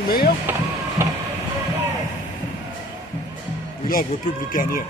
du meilleur? Ou là, je vois plus le carnier.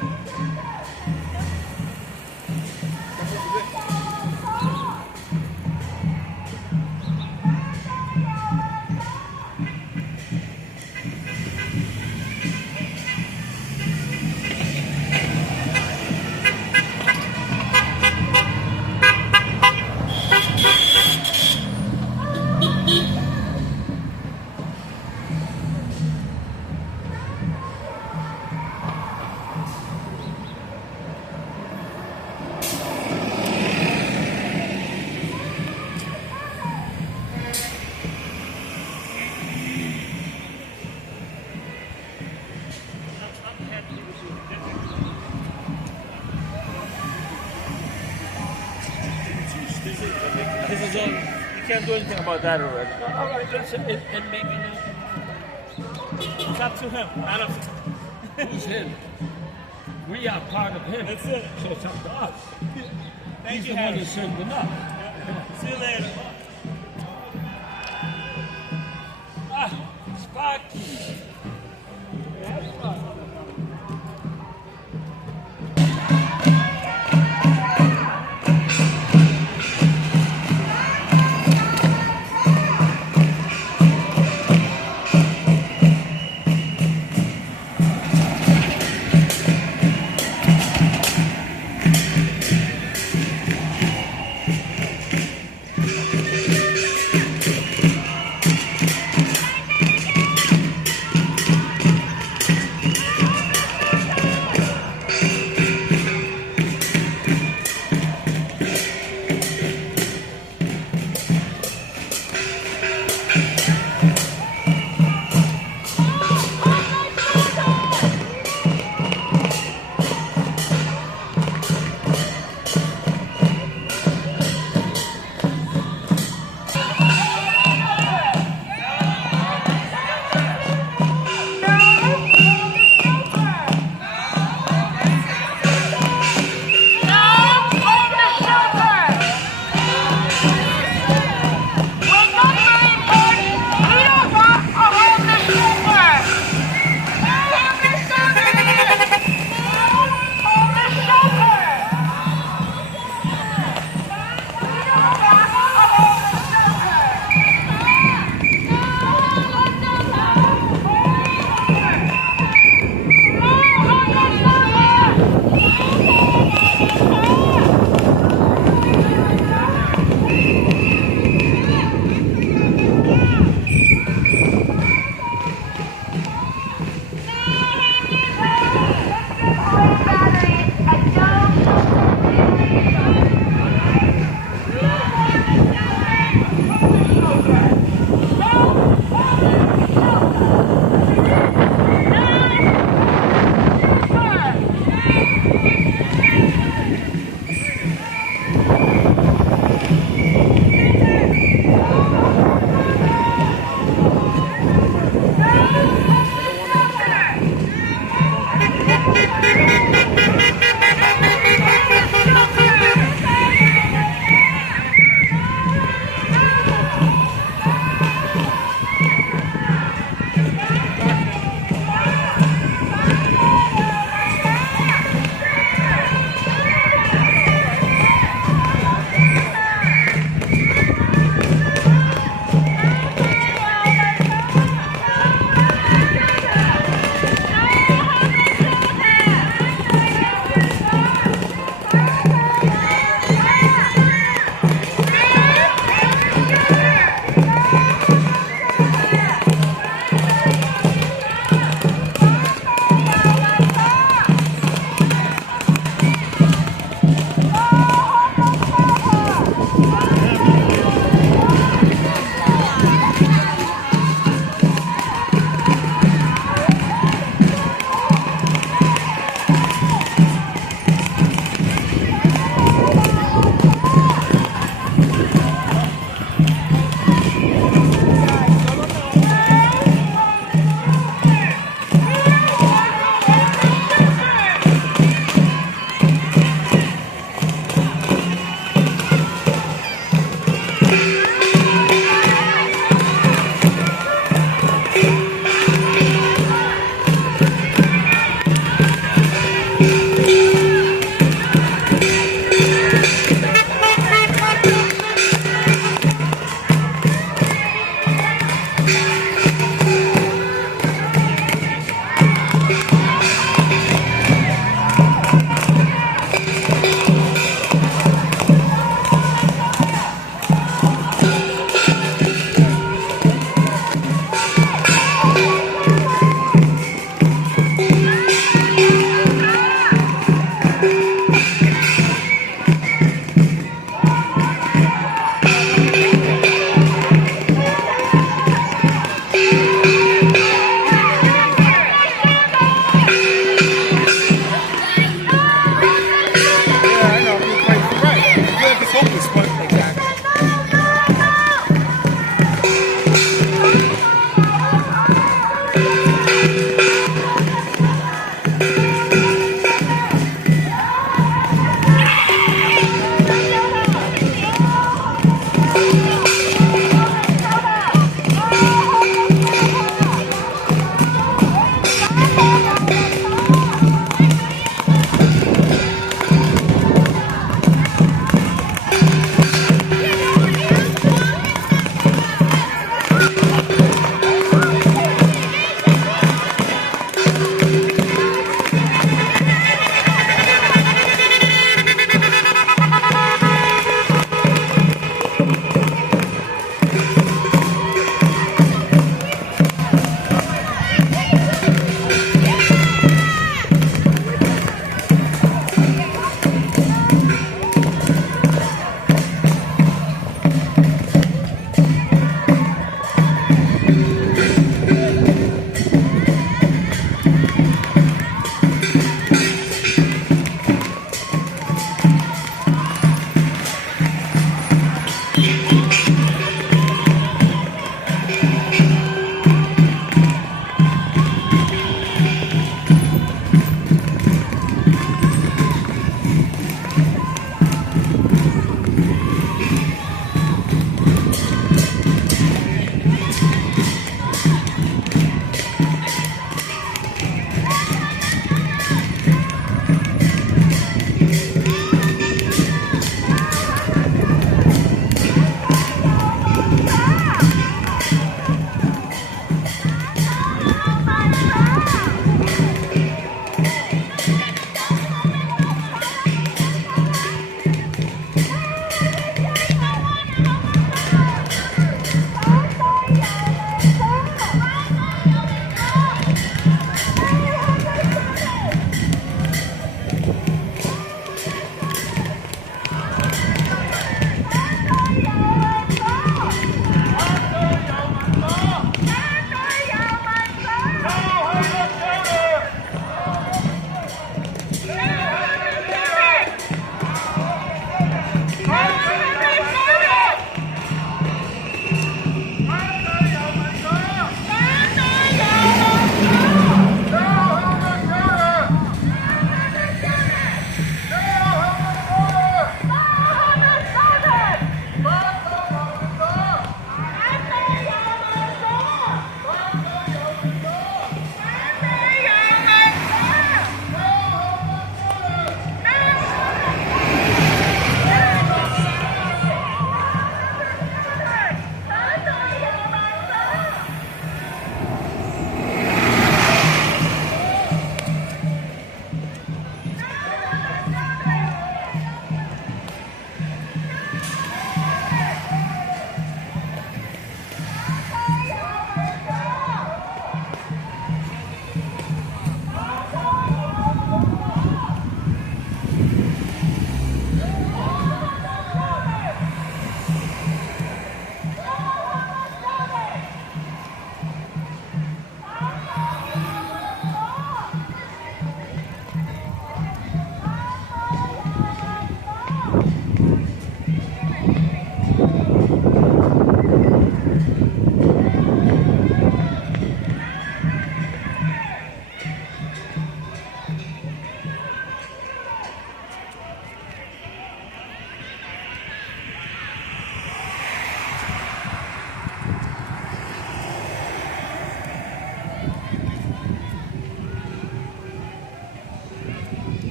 This is all, you can't do anything about that already. All right, it may be no. It's up to him. I don't. Who's him? We are part of him. That's it. So it's up to us. He's the one who served them up. See you later. Sparky.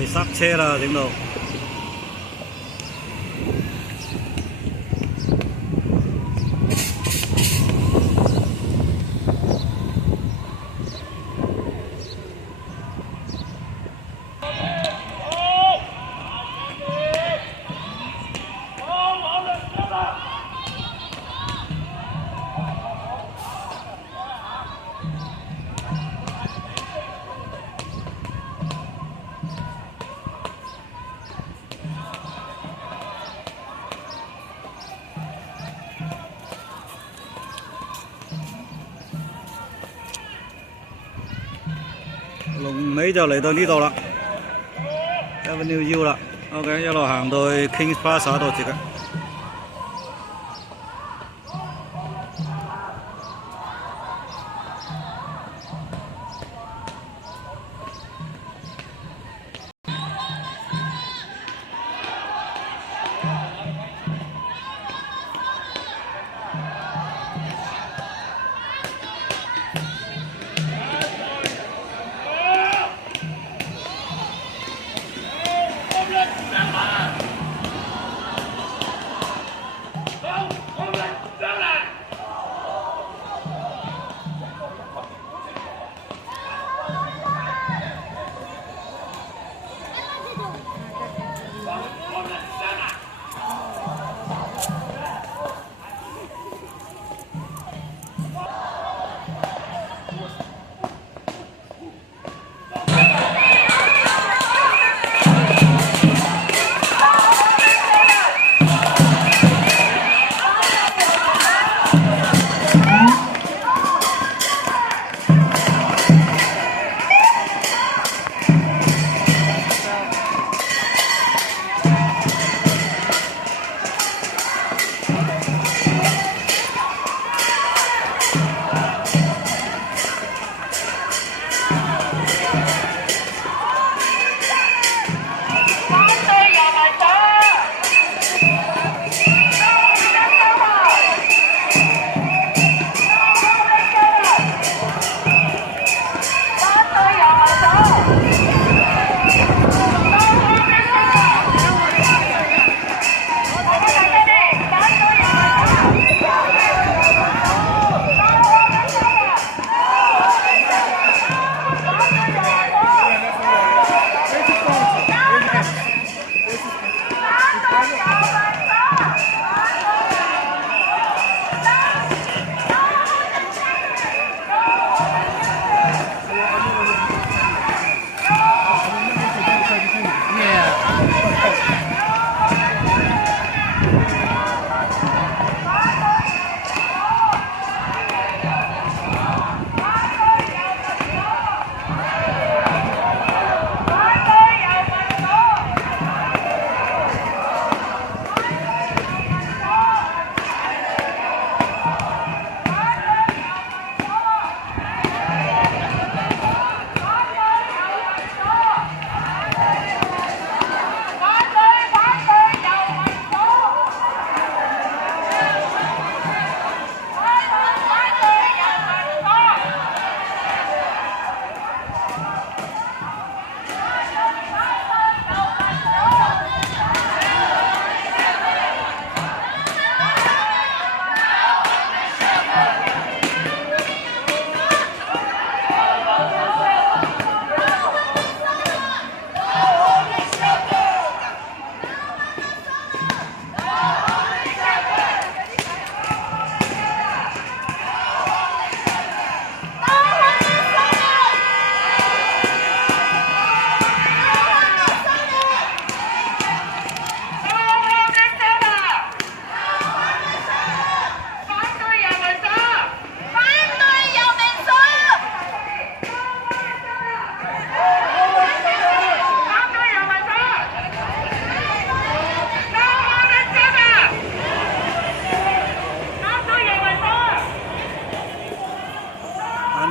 係塞車啦，整到。龍尾就嚟到呢度啦 ，Avenue U 啦 ，OK， 一路行到去 Kings Plaza 度接嘅。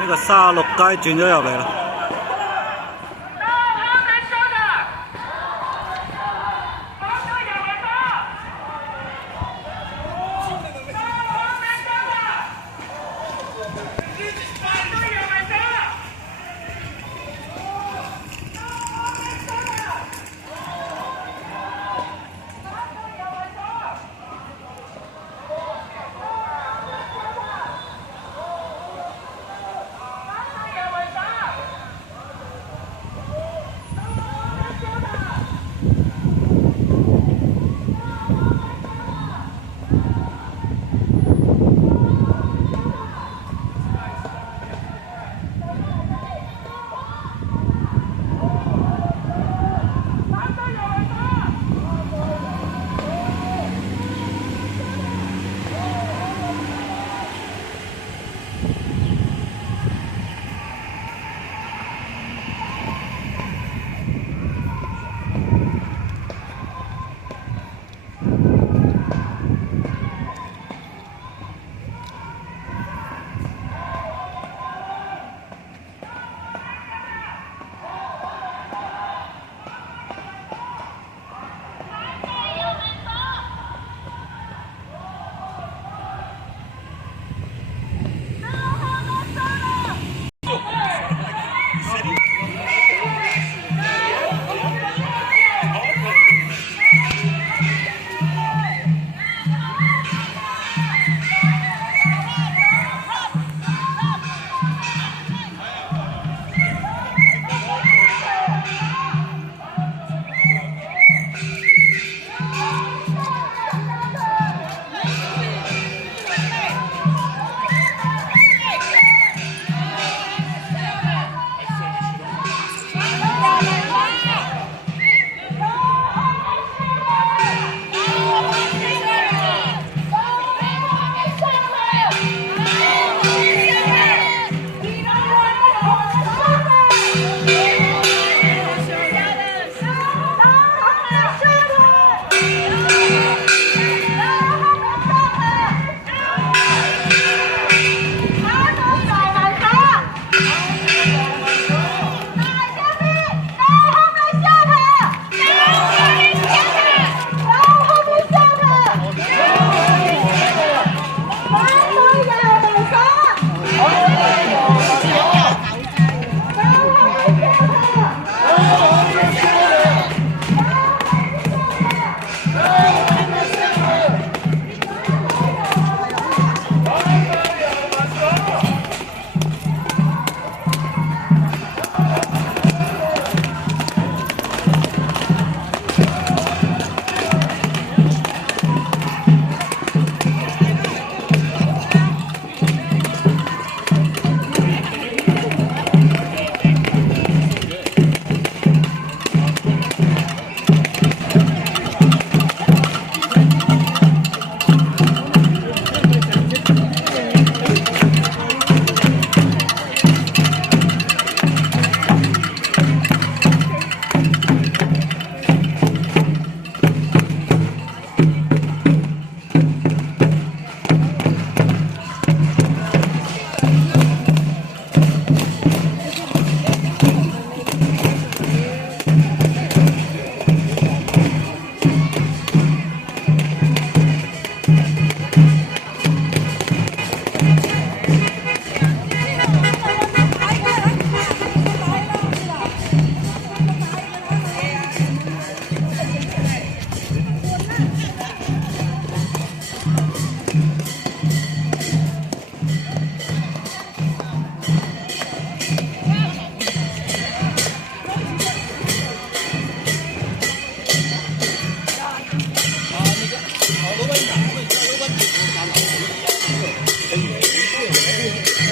個36街轉咗入嚟啦。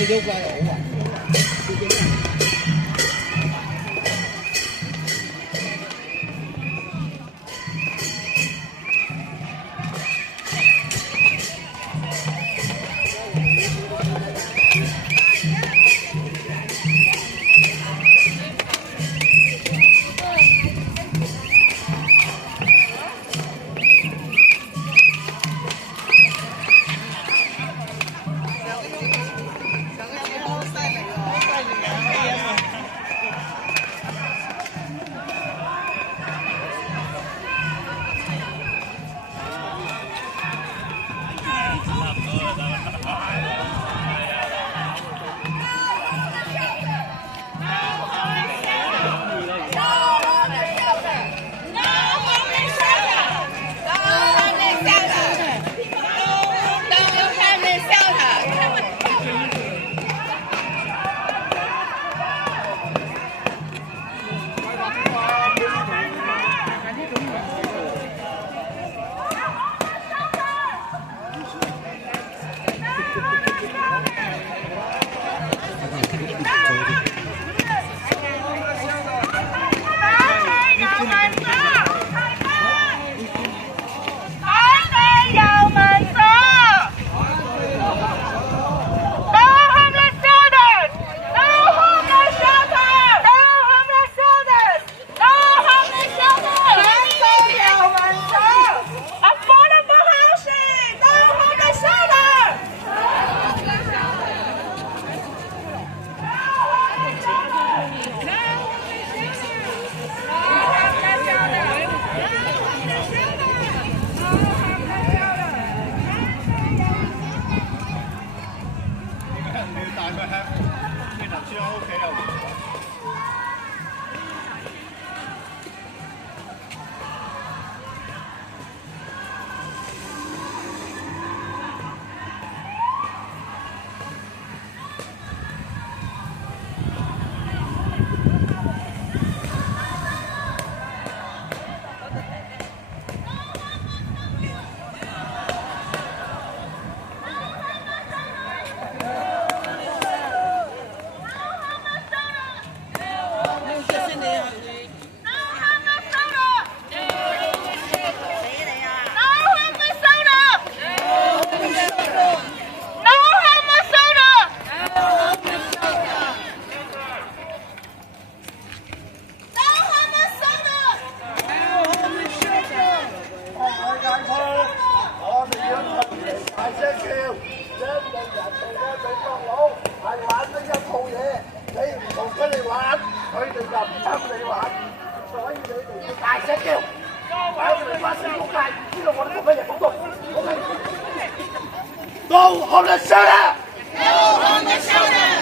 都怪我啊！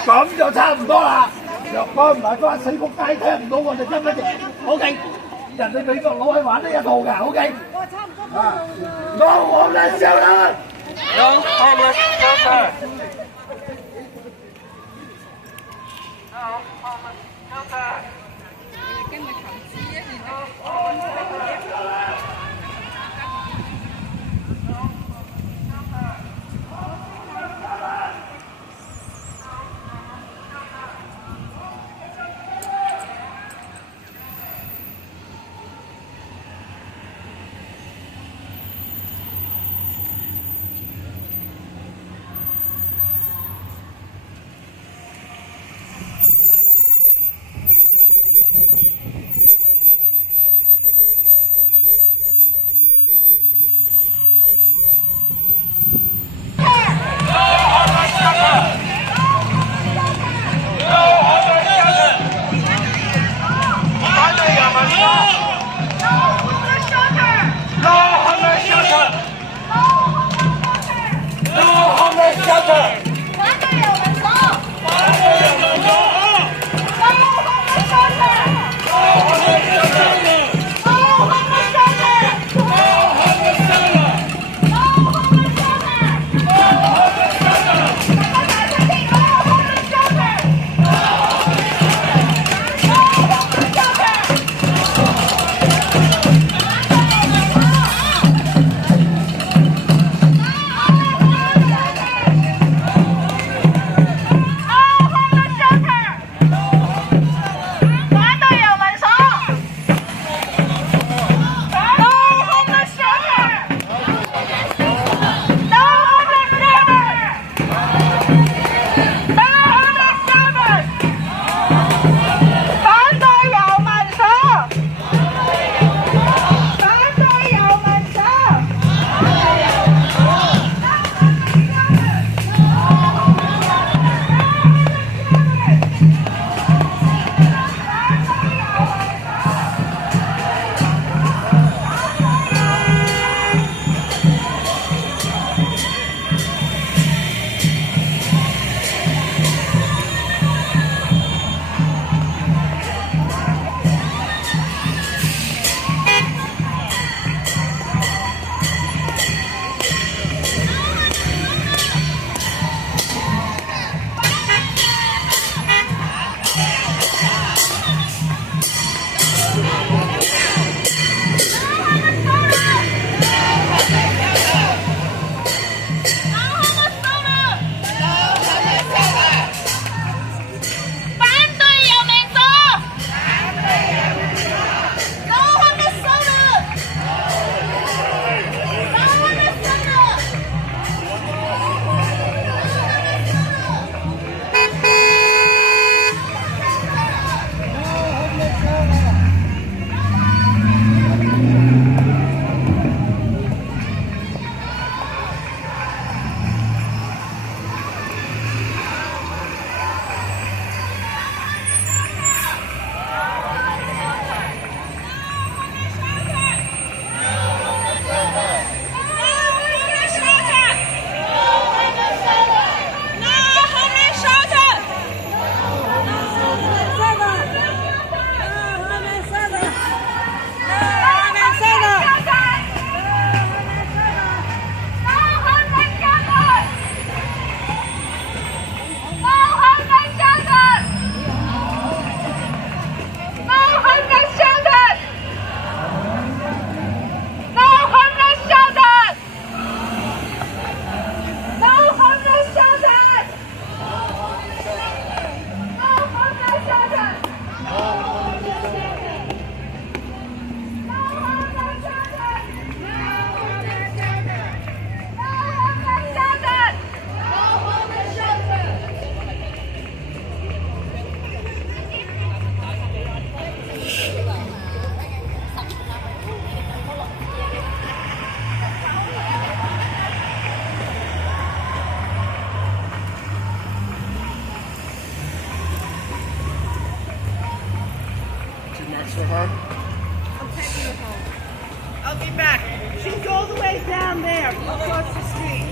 咁就差唔多啦。若果唔係翻死仆街聽唔到我哋真乜嘢 ？OK， 人哋美國佬係玩呢一套㗎 ，OK。差唔多。啊 ，No homeless shelter。No homeless shelter。No homeless shelter。今日投資一年。I'm taking her home. I'll be back. She's all the way down there, across the street.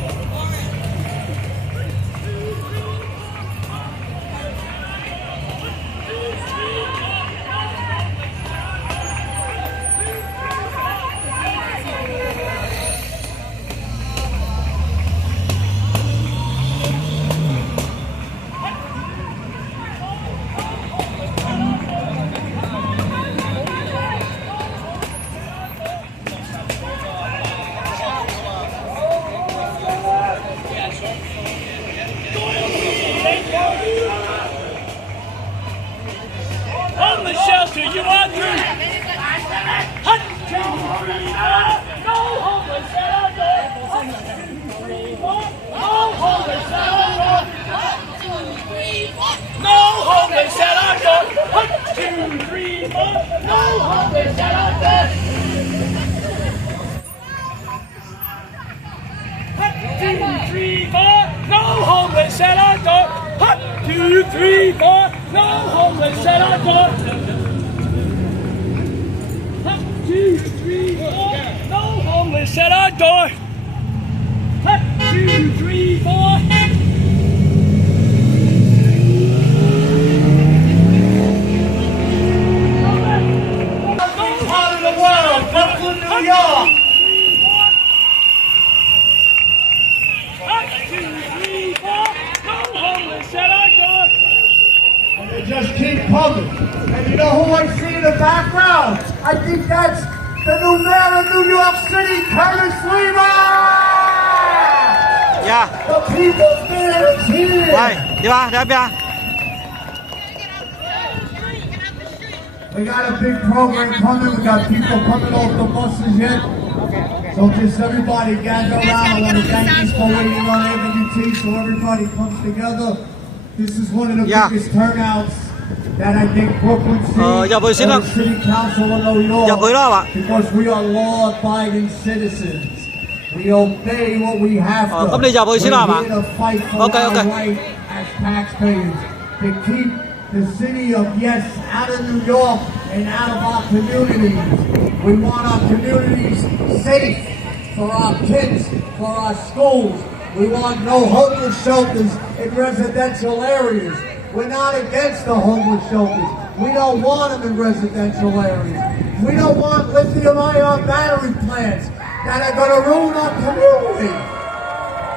Homeless shelter, you are through. No homeless shelter. No homeless shelter. No homeless shelter. 1, 2, 3, 4. No homeless shelter. 1, 2, 3, 4. No homeless shelter. 1, 2, 3, 4. No homeless shelter. 1, 2, 3, 4. No homeless shelter. 1, 2, 3, 4. Part of the world, Brooklyn, New York. 1, 2, 3, 4. No homeless shelter. And they just keep coming. And you know who I see in the background? I think that's the new mayor of New York City, Curtis Lima! Yeah. The people's mayor is here! Đây, đi ba, đẹp chưa? We got a big program coming. We got people coming off the buses yet. So just everybody gather around. I want to thank you for waiting on Avenue T so everybody comes together. This is one of the biggest turnouts that I think Brooklyn City, or the City Council of New York, because we are law-abiding citizens. We obey what we have to. We're here to fight for our right as taxpayers to keep the city of yes out of New York and out of our communities. We want our communities safe for our kids, for our schools. We want no homeless shelters in residential areas. We're not against the homeless shelters. We don't want them in residential areas. We don't want lithium-ion battery plants that are going to ruin our community.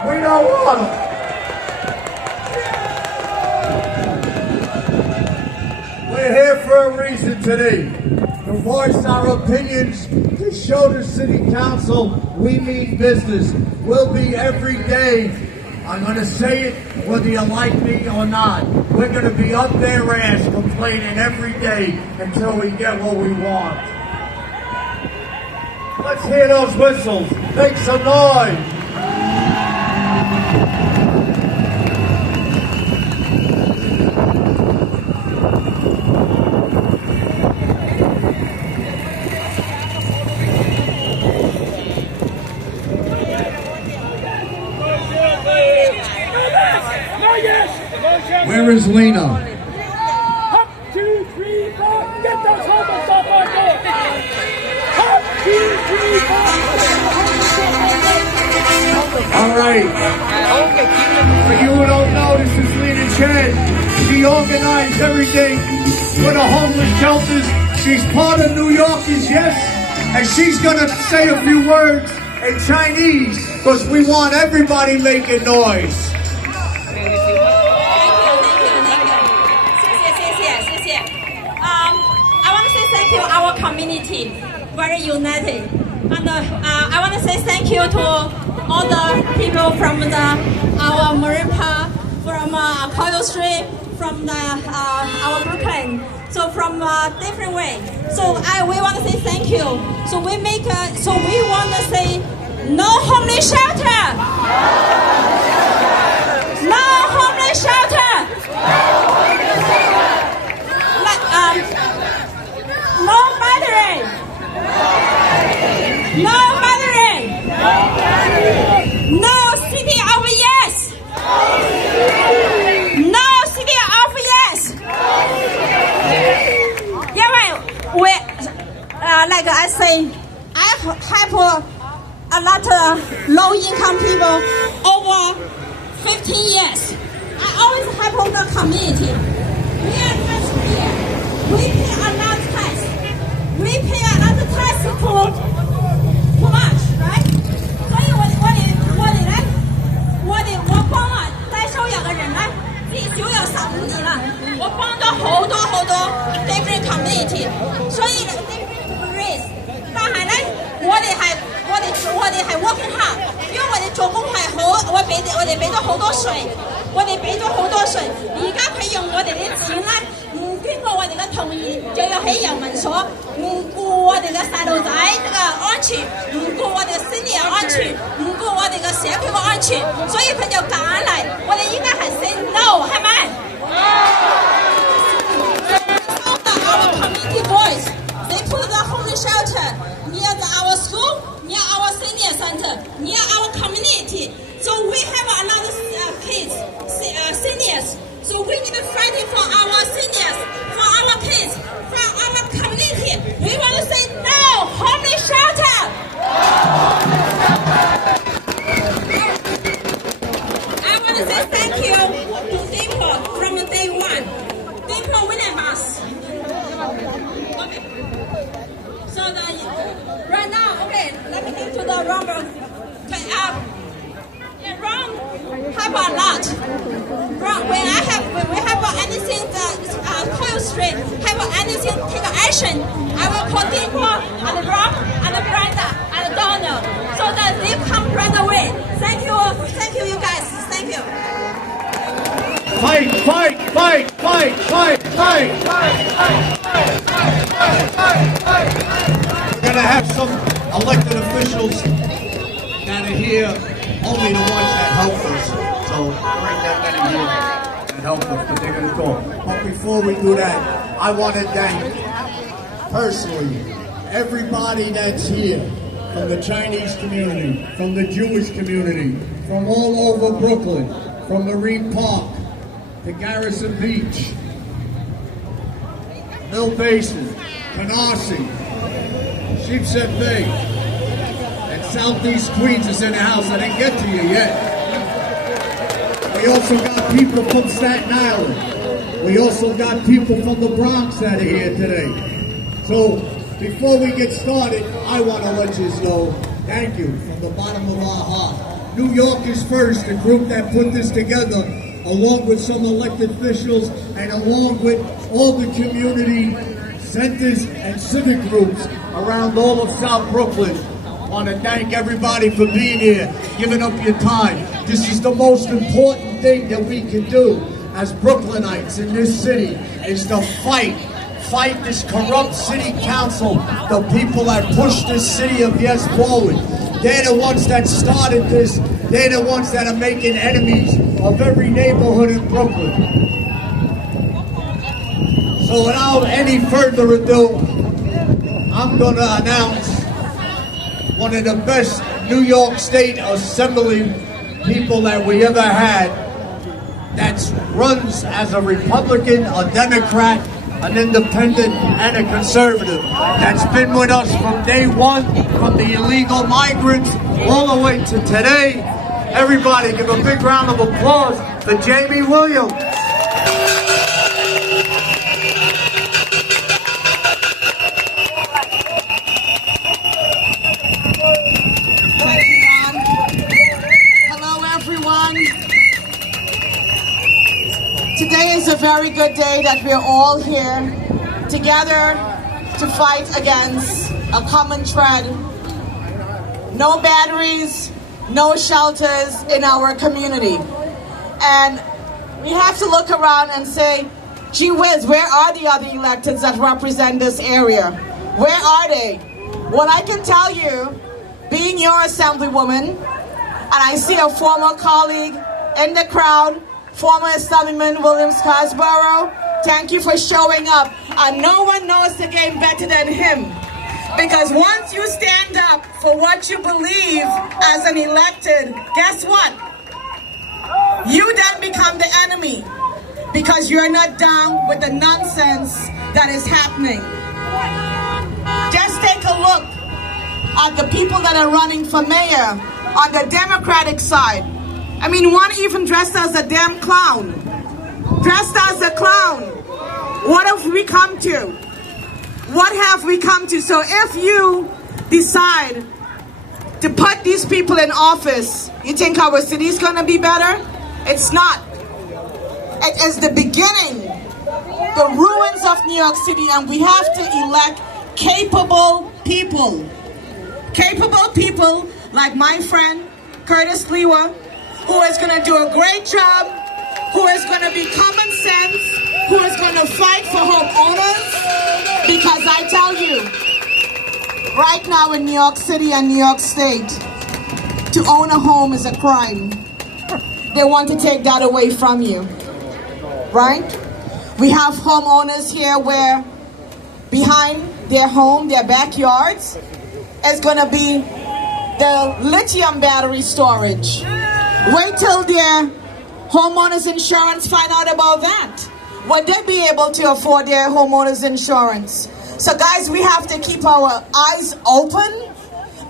We don't want them. We're here for a reason today, to voice our opinions, to show the City Council we mean business. We'll be every day. I'm going to say it whether you like me or not. We're going to be up their ass complaining every day until we get what we want. Let's hear those whistles. Make some noise. Where is Lena? 1, 2, 3, 4. Get those homeless off our door. 1, 2, 3, 4. All right. For you who don't know, this is Lena Chen. She organized everything for the homeless shelters. She's part of New Yorkers, yes, and she's gonna say a few words in Chinese because we want everybody making noise. Our community very united, and I want to say thank you to all the people from our Marine Park, from Coyle Street, from our Brooklyn, so from different way. So we want to say thank you. So we want to say no homeless shelter, no homeless shelter. No battery! No battery! No city of yes! No city of yes! 因為 like I say, I help a lot of low-income people over 15 years. I always help the community. We are taxpayer. We pay a lot of tax. We pay a lot of tax for too much, right? 所以我帮啊带收养的人呢，至少有15年啦。我帮咗好多 different community， 所以 different race。但係咧，我哋係 working hard， 因為我哋做工係好，我哋俾咗好多稅，而家佢用我哋啲錢咧，唔經過我哋嘅同意，就要起遊民所，唔顧我哋嘅細路仔嘅安全，唔顧我哋嘅 senior 安全，唔顧我哋嘅社區嘅安全，所以佢就揀嚟，我哋應該係 say no， 係咪？Our community boys, they put the homeless shelter near our school, near our senior center, near our community. So we have a lot of kids, seniors. So we need to fight for our seniors, for our kids, for our community. We want to say no, homeless shelter. I want to say thank you to Dimple from day one. Dimple winning us. Okay. So right now, okay, let me get to the rumble. Okay, Ron have a lot. Ron, when we have anything, Coyle Street have anything, take action. I will call Dimple and Ron and Brenda and Donald so that they come right away. Thank you, you guys. Thank you. Fight! We're going to have some elected officials that are here only to watch that help us. So bring that many here that help us, but they're going to talk. But before we do that, I want to thank personally everybody that's here, from the Chinese community, from the Jewish community, from all over Brooklyn, from Marine Park to Garrison Beach, Mill Basin, Canarsie, Sheepshead Bay, and Southeast Queens is in the house. I didn't get to you yet. We also got people from Staten Island. We also got people from the Bronx that are here today. So before we get started, I want to let you know thank you from the bottom of our heart. New York is First, the group that put this together, along with some elected officials and along with all the community centers and civic groups around all of South Brooklyn. I want to thank everybody for being here, giving up your time. This is the most important thing that we can do as Brooklynites in this city, is to fight this corrupt city council, the people that push this city of Yes forward. They're the ones that started this. They're the ones that are making enemies of every neighborhood in Brooklyn. So without any further ado, I'm going to announce one of the best New York State Assembly people that we ever had, that runs as a Republican, a Democrat, an independent, and a conservative, that's been with us from day one, from the illegal migrants all the way to today. Everybody give a big round of applause for Jamie Williams. Today is a very good day that we are all here together to fight against a common thread. No batteries, no shelters in our community. And we have to look around and say, gee whiz, where are the other electeds that represent this area? Where are they? What I can tell you, being your assemblywoman, and I see a former colleague in the crowd, former Assemblyman Williams Cosborough, thank you for showing up. And no one knows the game better than him. Because once you stand up for what you believe as an elected, guess what? You then become the enemy. Because you're not down with the nonsense that is happening. Just at the people that are running for mayor on the Democratic side. I mean, one even dressed as a damn clown. Dressed as a clown. What have we come to? What have we come to? So if you decide to put these people in office, you think our city is going to be better? It's not. It is the beginning, the ruins of New York City, and we have to elect capable people. Capable people like my friend Curtis Lewa, who is going to do a great job, who is going to be common sense, who is going to fight for homeowners. Because I tell you, right now in New York City and New York State, to own a home is a crime. They want to take that away from you, right? We have homeowners here where behind their home, their backyards, is going to be the lithium battery storage. Wait till their homeowners insurance find out about that. Would they be able to afford their homeowners insurance? So guys, we have to keep our eyes open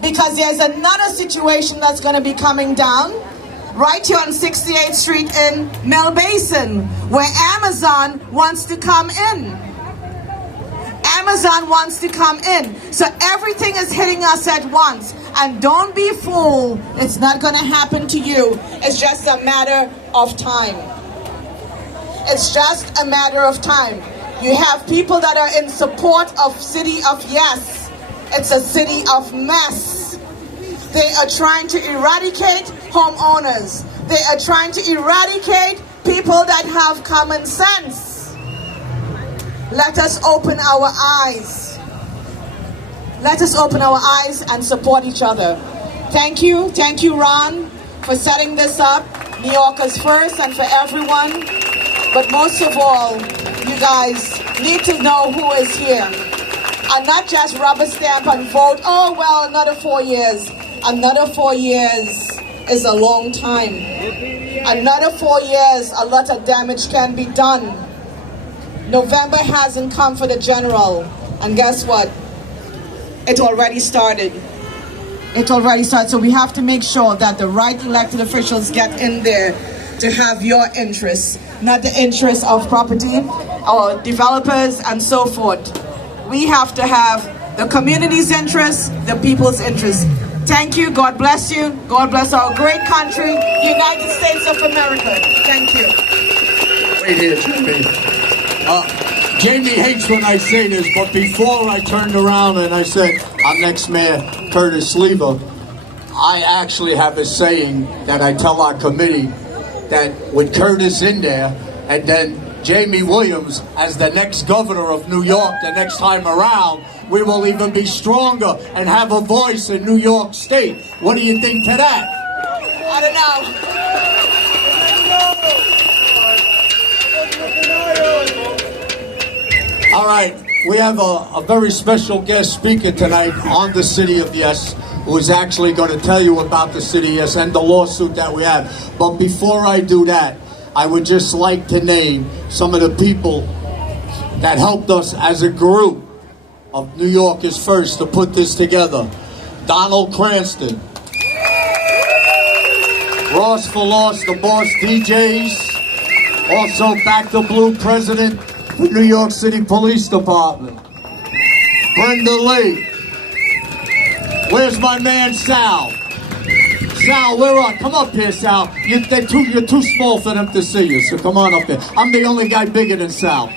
because there's another situation that's going to be coming down right here on 68th Street in Mill Basin, where Amazon wants to come in. Amazon wants to come in. So everything is hitting us at once. And don't be fooled. It's not going to happen to you. It's just a matter of time. It's just a matter of time. You have people that are in support of City of Yes. It's a city of mess. They are trying to eradicate homeowners. They are trying to eradicate people that have common sense. Let us open our eyes. Let us open our eyes and support each other. Thank you, Ron, for setting this up. New Yorkers first and for everyone. But most of all, you guys need to know who is here. And not just rubber stamp and vote, oh well, another 4 years. Another 4 years is a long time. Another 4 years, a lot of damage can be done. November hasn't come for the general. And guess what? It already started. It already started. So we have to make sure that the right elected officials get in there to have your interests, not the interests of property or developers and so forth. We have to have the community's interests, the people's interests. Thank you. God bless you. God bless our great country, United States of America. Thank you. Wait here, Jamie. Jamie hates when I say this, but before I turned around and I said, our next mayor, Curtis Lewa, I actually have a saying that I tell our committee that with Curtis in there and then Jamie Williams as the next governor of New York the next time around, we will even be stronger and have a voice in New York State. What do you think to that? I don't know. All right, we have a very special guest speaker tonight on the City of Yes, who is actually going to tell you about the City of Yes and the lawsuit that we have. But before I do that, I would just like to name some of the people that helped us as a group of New Yorkers First to put this together. Donald Cranston, Ross for Loss, the Boss DJs, also Back to Blue President, the New York City Police Department, Brenda Lee. Where's my man Sal? Sal, where are? Come up here, Sal. You're too small for them to see you, so come on up here. I'm the only guy bigger than Sal.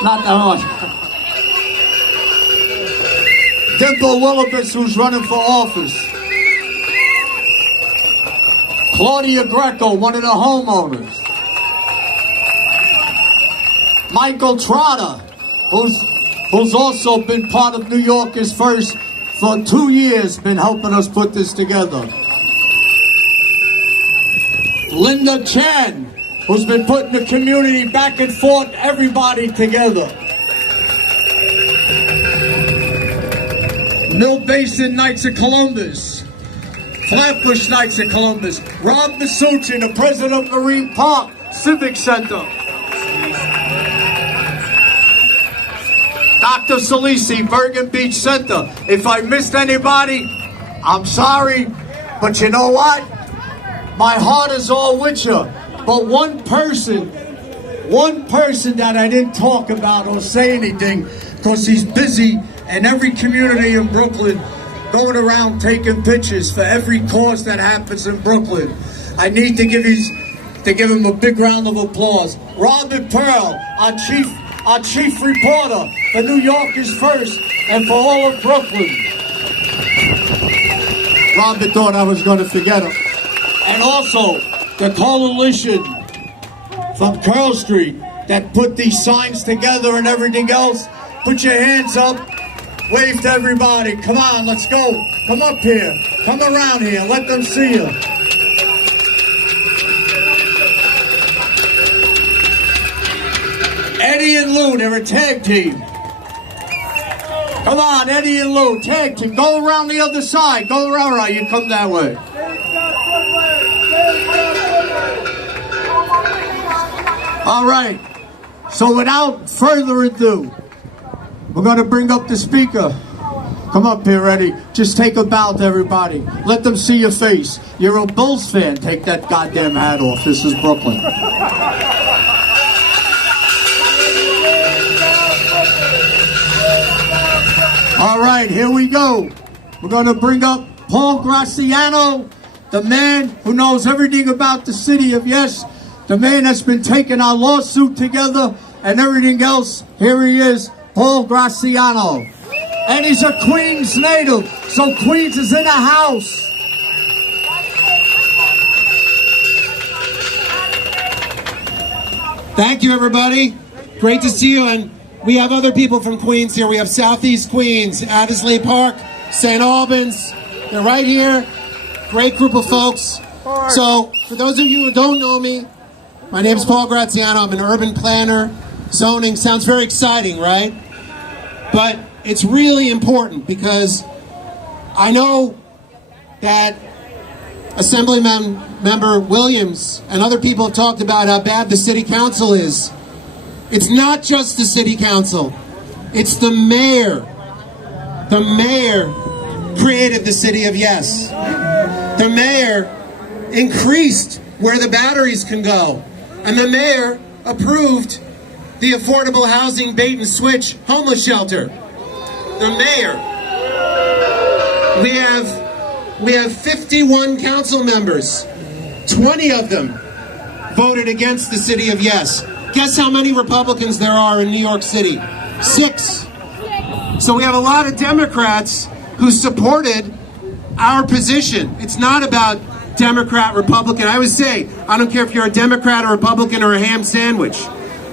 Not that much. Dimple Willibus, who's running for office. Claudia Greco, one of the homeowners. Michael Trotter, who's also been part of New Yorkers First for 2 years, been helping us put this together. Linda Chen, who's been putting the community back and forth, everybody together. Mill Basin Knights of Columbus, Flatbush Knights of Columbus, Rob Masucci, the president of Marine Park Civic Center. Dr. Salisi, Bergen Beach Center. If I missed anybody, I'm sorry, but you know what? My heart is all with you. But one person that I didn't talk about or say anything because he's busy in every community in Brooklyn, going around taking pictures for every cause that happens in Brooklyn. I need to give him a big round of applause. Robert Pearl, our chief reporter for New Yorkers First and for all of Brooklyn. Robert thought I was going to forget him. And also the coalition from Coyle Street that put these signs together and everything else. Put your hands up, wave to everybody. Come on, let's go. Come up here, come around here, let them see you. Eddie and Lou, they're a tag team. Come on, Eddie and Lou, tag team. Go around the other side, go around, right, you come that way. All right, so without further ado, we're going to bring up the speaker. Come up here, Eddie. Just take a bow to everybody. Let them see your face. You're a Bulls fan. Take that goddamn hat off. This is Brooklyn. All right, here we go. We're going to bring up Paul Graziano, the man who knows everything about the city of Yes, the man that's been taking our lawsuit together and everything else. Here he is, Paul Graziano. And he's a Queens native, so Queens is in the house. Thank you, everybody. Great to see you. And we have other people from Queens here. We have Southeast Queens, Adderley Park, St. Albans. They're right here. Great group of folks. So, for those of you who don't know me, my name is Paul Graziano. I'm an urban planner. Zoning sounds very exciting, right? But it's really important because I know that Member Williams and other people have talked about how bad the city council is. It's not just the city council. It's the mayor. The mayor created the city of Yes. The mayor increased where the batteries can go. And the mayor approved the affordable housing bait and switch homeless shelter. The mayor. We have 51 council members. 20 of them voted against the city of Yes. Guess how many Republicans there are in New York City? 6. So we have a lot of Democrats who supported our position. It's not about Democrat, Republican. I always say, I don't care if you're a Democrat or Republican or a ham sandwich.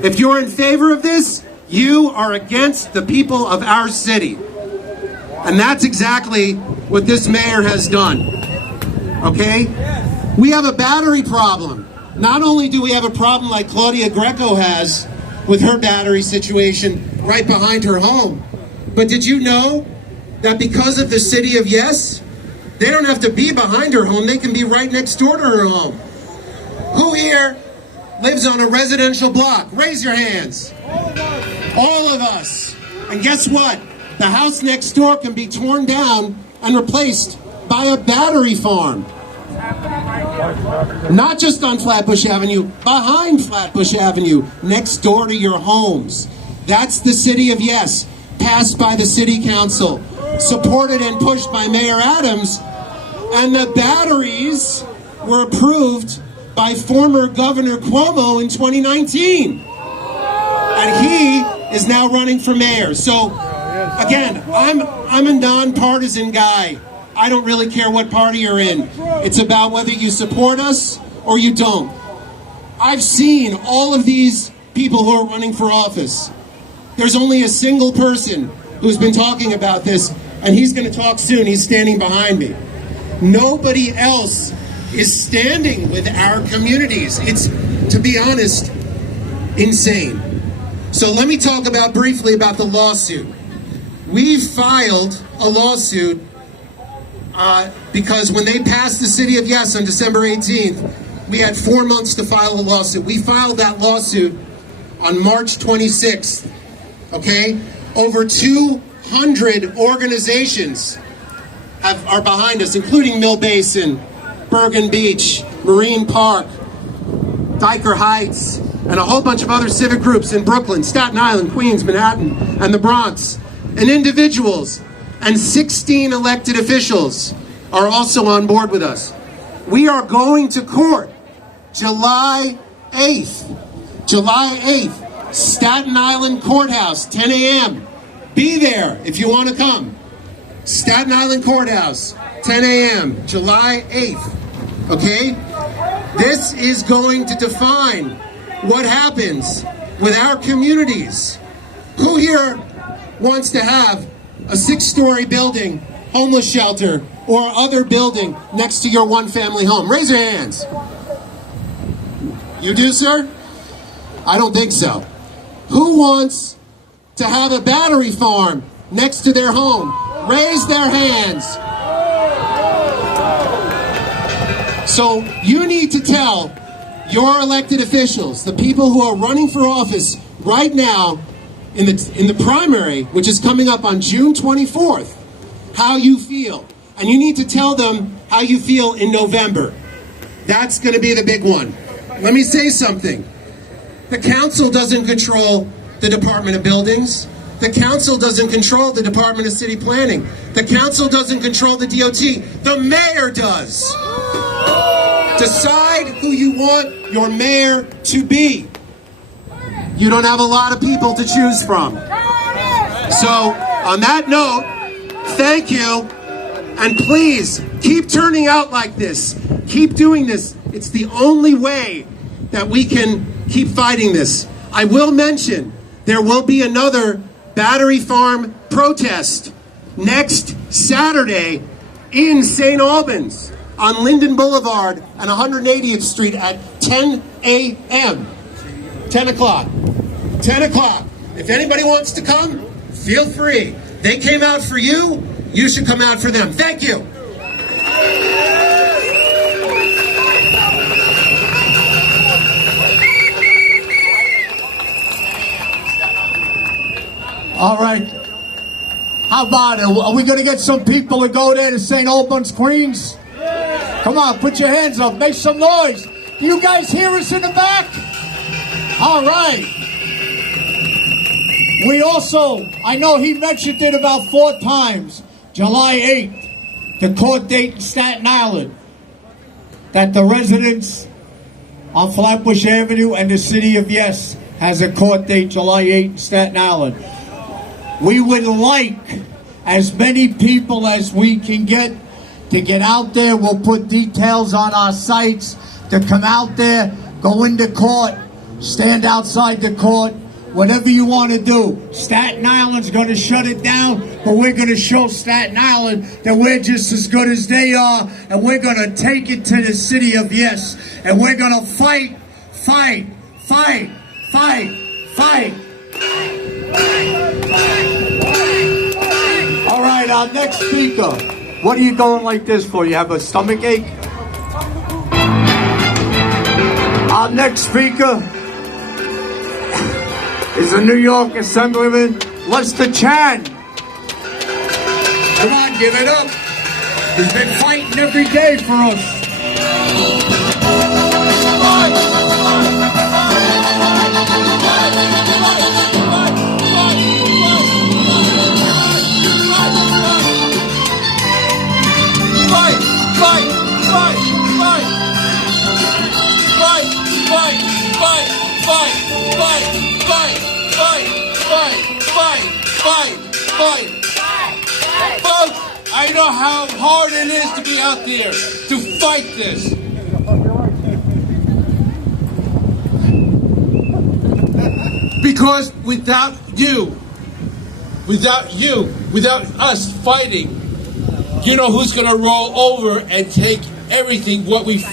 If you're in favor of this, you are against the people of our city. And that's exactly what this mayor has done. Okay? We have a battery problem. Not only do we have a problem like Claudia Greco has with her battery situation right behind her home, but did you know that because of the city of Yes, they don't have to be behind her home, they can be right next door to her home. Who here lives on a residential block? Raise your hands. All of us. And guess what? The house next door can be torn down and replaced by a battery farm. Not just on Flatbush Avenue, behind Flatbush Avenue, next door to your homes. That's the city of Yes, passed by the city council, supported and pushed by Mayor Adams, and the batteries were approved by former Governor Cuomo in 2019. And he is now running for mayor. So, again, I'm a nonpartisan guy. I don't really care what party you're in. It's about whether you support us or you don't. I've seen all of these people who are running for office. There's only a single person who's been talking about this, and he's going to talk soon. He's standing behind me. Nobody else is standing with our communities. It's, to be honest, insane. So let me talk briefly about the lawsuit. We filed a lawsuit because when they passed the city of Yes on December 18th, we had 4 months to file a lawsuit. We filed that lawsuit on March 26th, okay? Over 200 organizations are behind us, including Mill Basin, Bergen Beach, Marine Park, Dyker Heights, and a whole bunch of other civic groups in Brooklyn, Staten Island, Queens, Manhattan, and the Bronx. And individuals and 16 elected officials are also on board with us. We are going to court July 8th. July 8th, Staten Island Courthouse, 10 a.m. Be there if you want to come. Staten Island Courthouse, 10 a.m., July 8th. Okay? This is going to define what happens with our communities. Who here wants to have a 6-story building, homeless shelter, or other building next to your one-family home? Raise your hands. You do, sir? I don't think so. Who wants to have a battery farm next to their home? Raise their hands. So you need to tell your elected officials, the people who are running for office right now in the primary, which is coming up on June 24th, how you feel. And you need to tell them how you feel in November. That's going to be the big one. Let me say something. The council doesn't control the Department of Buildings. The council doesn't control the Department of City Planning. The council doesn't control the DOT. The mayor does. Decide who you want your mayor to be. You don't have a lot of people to choose from. So, on that note, thank you. And please, keep turning out like this. Keep doing this. It's the only way that we can keep fighting this. I will mention, there will be another battery farm protest next Saturday in St. Albans on Linden Boulevard and 180th Street at 10 a.m. 10 o'clock. 10 o'clock. If anybody wants to come, feel free. They came out for you. You should come out for them. Thank you. All right. How about it? Are we going to get some people to go there to St. Albans, Queens? Come on, put your hands up. Make some noise. Do you guys hear us in the back? All right. We also, I know he mentioned it about 4 times, July 8th, the court date in Staten Island, that the residents on Flatbush Avenue and the city of Yes has a court date July 8th in Staten Island. We would like as many people as we can get to get out there. We'll put details on our sites to come out there, go into court, stand outside the court, whatever you want to do. Staten Island's going to shut it down, but we're going to show Staten Island that we're just as good as they are, and we're going to take it to the city of Yes, and we're going to fight, fight, fight, fight, fight. All right, our next speaker. What are you going like this for? You have a stomach ache? Our next speaker is the New York Assemblyman, Lester Chan. Come on, give it up. He's been fighting every day for us. Folks, I know how hard it is to be out there to fight this. Because without us fighting, you know who's going to roll over and take everything what we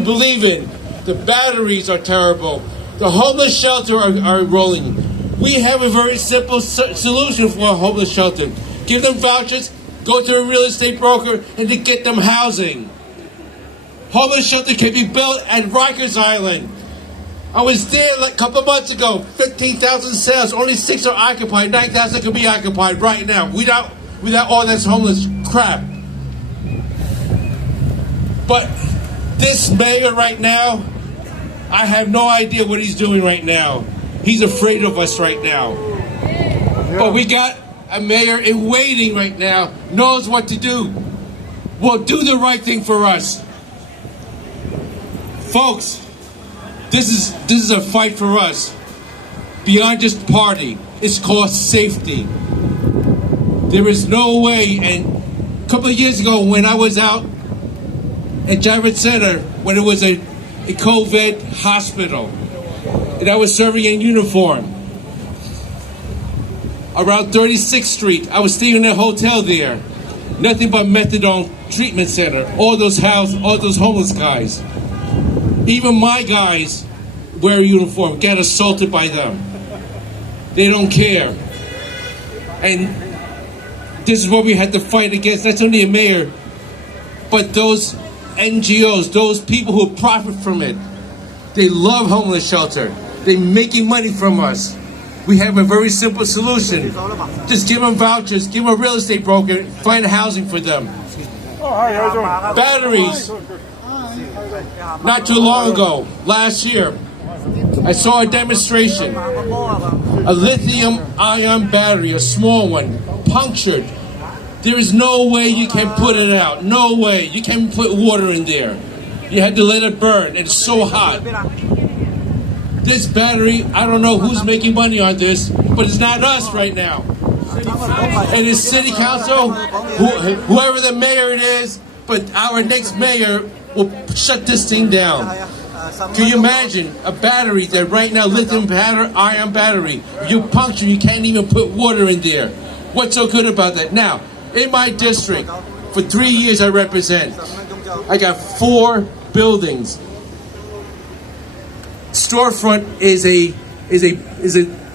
believe in. The batteries are terrible. The homeless shelter are rolling. We have a very simple solution for a homeless shelter. Give them vouchers, go to a real estate broker, and to get them housing. Homeless shelter can be built at Rikers Island. I was there like a couple of months ago. 15,000 sales, only 6 are occupied. 9,000 could be occupied right now without all this homeless crap. But this mayor right now, I have no idea what he's doing right now. He's afraid of us right now. But we got a mayor in waiting right now, knows what to do. Will do the right thing for us. Folks, this is a fight for us. Beyond just party, it's called safety. There is no way, and a couple of years ago when I was out at Javits Center, when it was a COVID hospital, and I was serving in uniform, around 36th Street, I was staying in a hotel there. Nothing but methadone treatment center. All those homeless guys. Even my guys wear a uniform, get assaulted by them. They don't care. And this is what we had to fight against. That's only a mayor, but those NGOs, those people who profit from it, they love homeless shelter. They're making money from us. We have a very simple solution. Just give them vouchers, give them a real estate broker, find housing for them. Batteries. Not too long ago, last year, I saw a demonstration. A lithium-ion battery, a small one, punctured. There is no way you can put it out. No way. You can't put water in there. You had to let it burn. It's so hot. This battery, I don't know who's making money on this, but it's not us right now. And it's city council, whoever the mayor it is, but our next mayor will shut this thing down. Can you imagine a battery that right now, lithium-ion battery, you puncture, you can't even put water in there. What's so good about that? Now, in my district, for 3 years I represent, I got 4 buildings. Storefront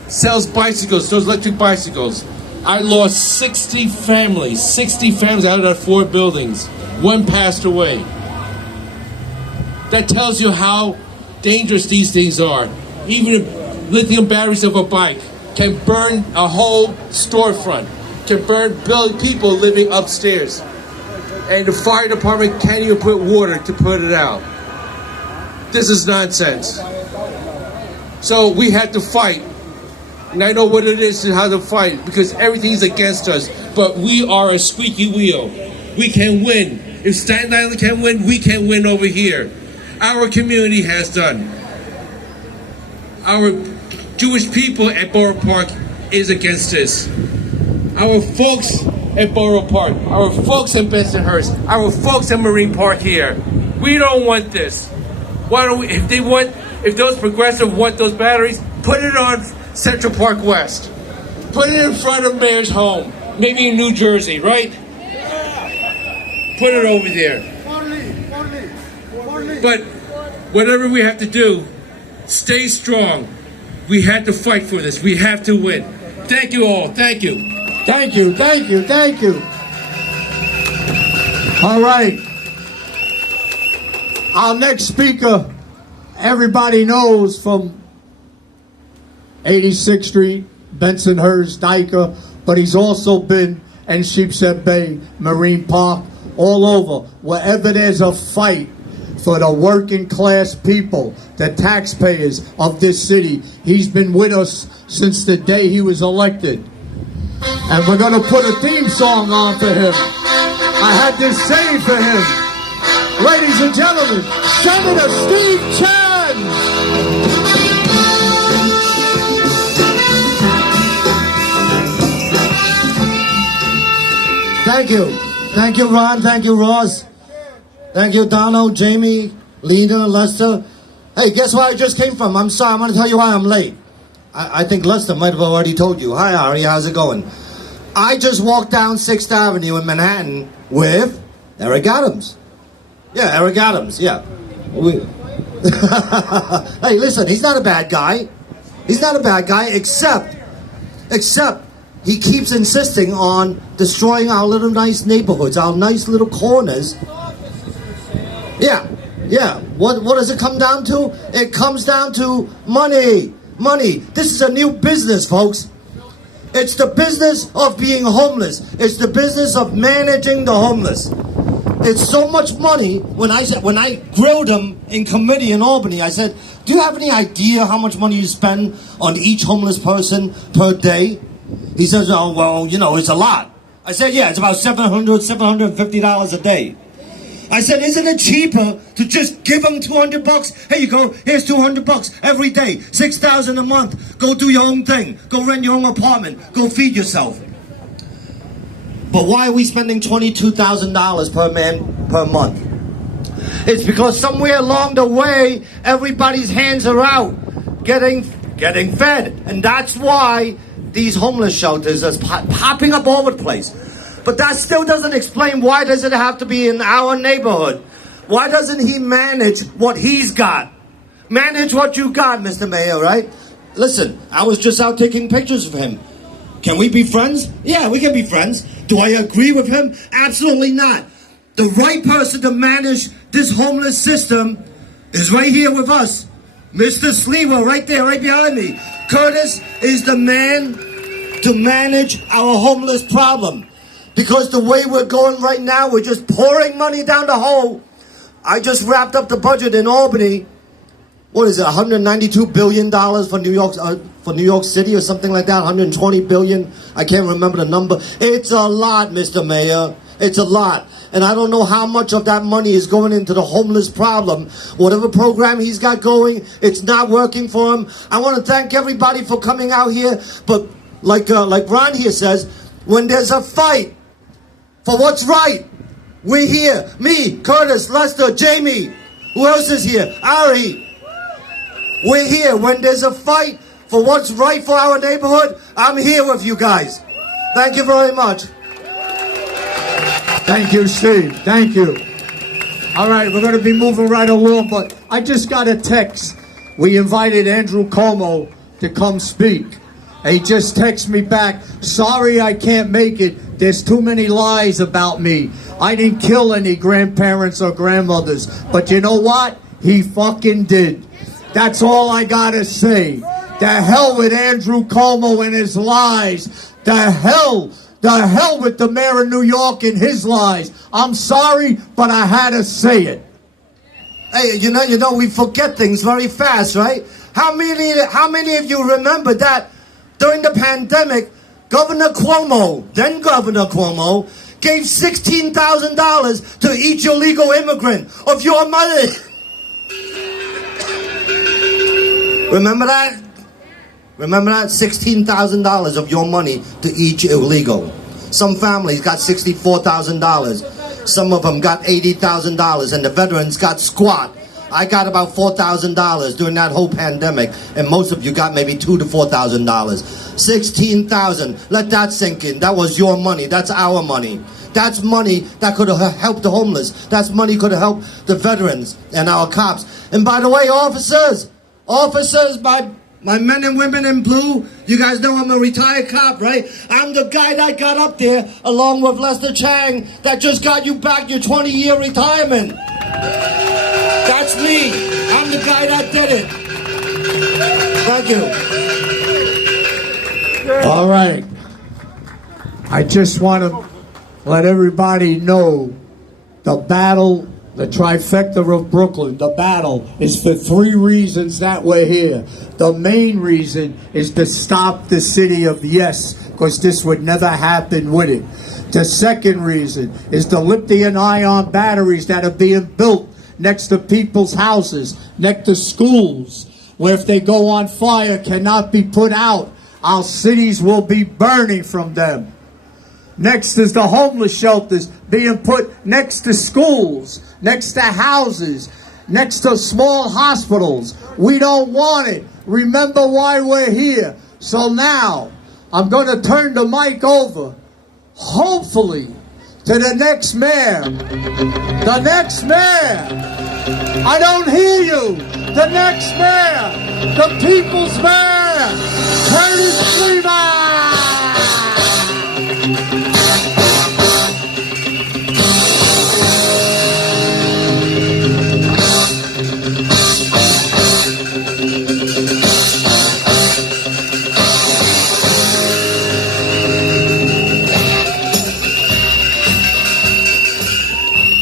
sells bicycles, those electric bicycles. I lost 60 families out of that 4 buildings. 1 passed away. That tells you how dangerous these things are. Even if lithium batteries of a bike can burn a whole storefront, can burn people living upstairs. And the fire department can't even put water to put it out. This is nonsense. So we had to fight. And I know what it is and how to fight, because everything is against us. But we are a squeaky wheel. We can win. If Staten Island can win, we can win over here. Our community has done. Our Jewish people at Borough Park is against this. Our folks at Borough Park, our folks in Bensonhurst, our folks at Marine Park here, we don't want this. Why don't we, if those progressive want those batteries, put it on Central Park West. Put it in front of Mayor's home, maybe in New Jersey, right? Put it over there. But whatever we have to do, stay strong. We had to fight for this. We have to win. Thank you all. Thank you. Thank you, thank you, thank you. All right. Our next speaker, everybody knows from 86th Street, Bensonhurst, Dyker, but he's also been in Sheepshead Bay, Marine Park, all over. Wherever there's a fight for the working class people, the taxpayers of this city, he's been with us since the day he was elected. And we're going to put a theme song on for him. I had this saved for him. Ladies and gentlemen, Senator Steve Chan. Thank you. Thank you, Ron. Thank you, Ross. Thank you, Donald, Jamie, Lena, Lester. Hey, guess where I just came from? I'm sorry, I'm going to tell you why I'm late. I think Lester might have already told you. Hi, Ari, how's it going? I just walked down 6th Avenue in Manhattan with Eric Adams. Yeah, Eric Adams, yeah. Hey, listen, he's not a bad guy. He's not a bad guy, except he keeps insisting on destroying our little nice neighborhoods, our nice little corners. Yeah. What does it come down to? It comes down to money. Money. This is a new business, folks. It's the business of being homeless. It's the business of managing the homeless. It's so much money. When I grilled him in committee in Albany, I said, do you have any idea how much money you spend on each homeless person per day? He says, oh, well, you know, it's a lot. I said, yeah, it's about $750 a day. I said, isn't it cheaper to just give them $200? Here you go. Here's $200 every day. $6,000 a month. Go do your own thing. Go rent your own apartment. Go feed yourself. But why are we spending $22,000 per man per month? It's because somewhere along the way, everybody's hands are out, getting fed, and that's why these homeless shelters are popping up all over the place. But that still doesn't explain why does it have to be in our neighborhood. Why doesn't he manage what he's got? Manage what you got, Mr. Mayor, right? Listen, I was just out taking pictures of him. Can we be friends? Yeah, we can be friends. Do I agree with him? Absolutely not. The right person to manage this homeless system is right here with us. Mr. Sliwa, right there, right behind me. Curtis is the man to manage our homeless problem. Because the way we're going right now, we're just pouring money down the hole. I just wrapped up the budget in Albany. What is it, $192 billion for New York City or something like that? $120 billion? I can't remember the number. It's a lot, Mr. Mayor. It's a lot. And I don't know how much of that money is going into the homeless problem. Whatever program he's got going, it's not working for him. I want to thank everybody for coming out here. But like Ron here says, when there's a fight for what's right, we're here. Me, Curtis, Lester, Jamie. Who else is here? Ari. We're here. When there's a fight for what's right for our neighborhood, I'm here with you guys. Thank you very much. Thank you, Steve. Thank you. All right, we're going to be moving right along, but I just got a text. We invited Andrew Cuomo to come speak. He just texted me back, sorry I can't make it. There's too many lies about me. I didn't kill any grandparents or grandmothers. But you know what? He fucking did. That's all I gotta say. The hell with Andrew Cuomo and his lies. The hell with the mayor of New York and his lies. I'm sorry, but I had to say it. Hey, you know, we forget things very fast, right? How many of you remember that during the pandemic, Governor Cuomo, then Governor Cuomo, gave $16,000 to each illegal immigrant of your money? Remember that? Remember that? $16,000 of your money to each illegal. Some families got $64,000. Some of them got $80,000, and the veterans got squat. I got about $4,000 during that whole pandemic, and most of you got maybe $2,000 to $4,000. $16,000. Let that sink in. That was your money. That's our money. That's money that could have helped the homeless. That's money could have helped the veterans and our cops. And by the way, officers, my men and women in blue, you guys know I'm a retired cop, right? I'm the guy that got up there along with Lester Chang that just got you back your 20-year retirement. That's me. I'm the guy that did it. Thank you. All right. I just want to let everybody know the battle, the trifecta of Brooklyn, the battle is for 3 reasons that we're here. The main reason is to stop the city of yes, because this would never happen with it. The second reason is the lithium-ion batteries that are being built next to people's houses, next to schools, where if they go on fire cannot be put out. Our cities will be burning from them. Next is the homeless shelters being put next to schools, next to houses, next to small hospitals. We don't want it. Remember why we're here. So now, I'm going to turn the mic over, hopefully, to the next mayor. The next mayor. I don't hear you. The next mayor. The people's mayor. Curtis Sliwa.